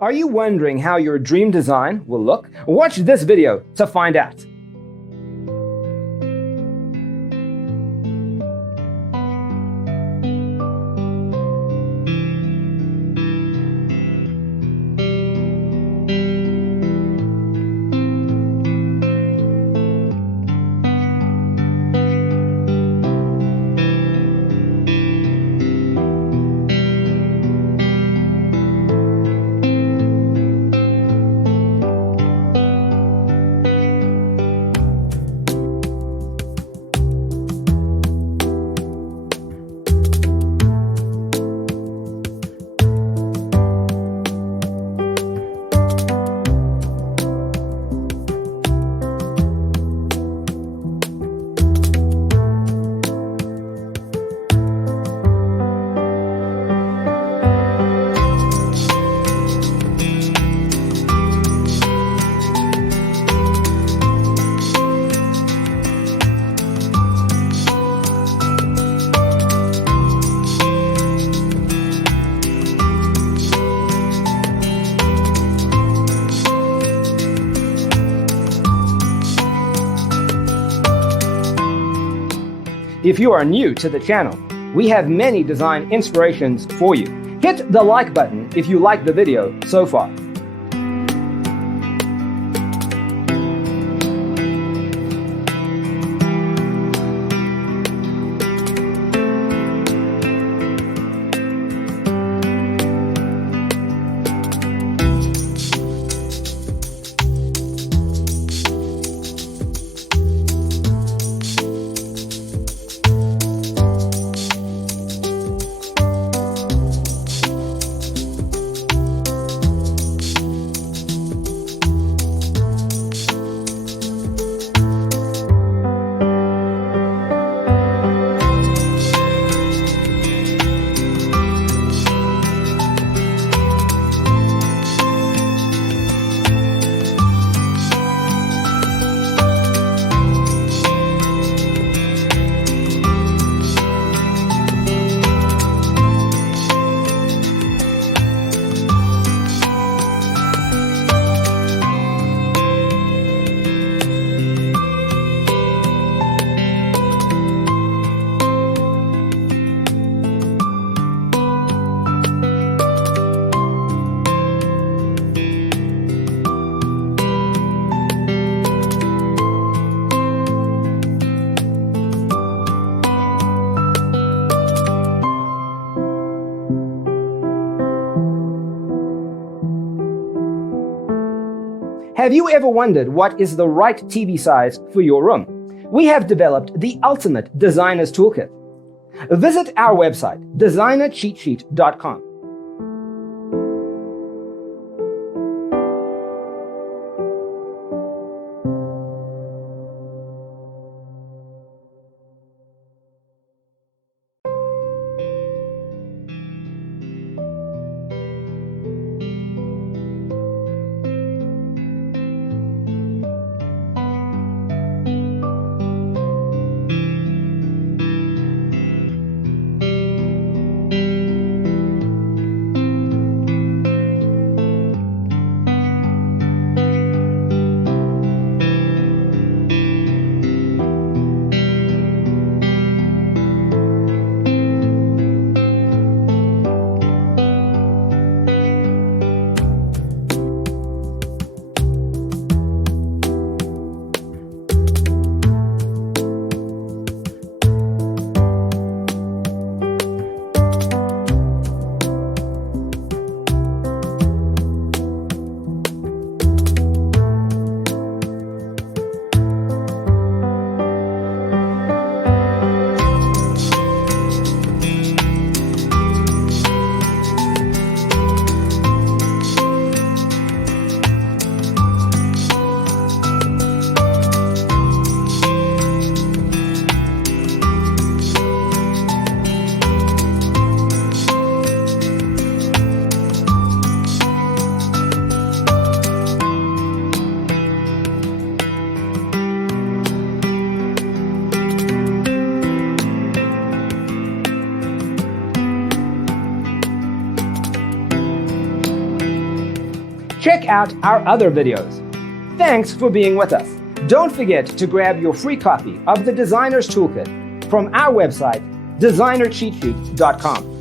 Are you wondering how your dream design will look? Watch this video to find out. If you are new to the channel, we have many design inspirations for you. Hit the like button if you like the video so far. Have you ever wondered what is the right TV size for your room? We have developed the ultimate designer's toolkit. Visit our website, designercheatsheet.com. Check out our other videos. Thanks for being with us. Don't forget to grab your free copy of the Designer's Toolkit from our website, designercheatsheet.com.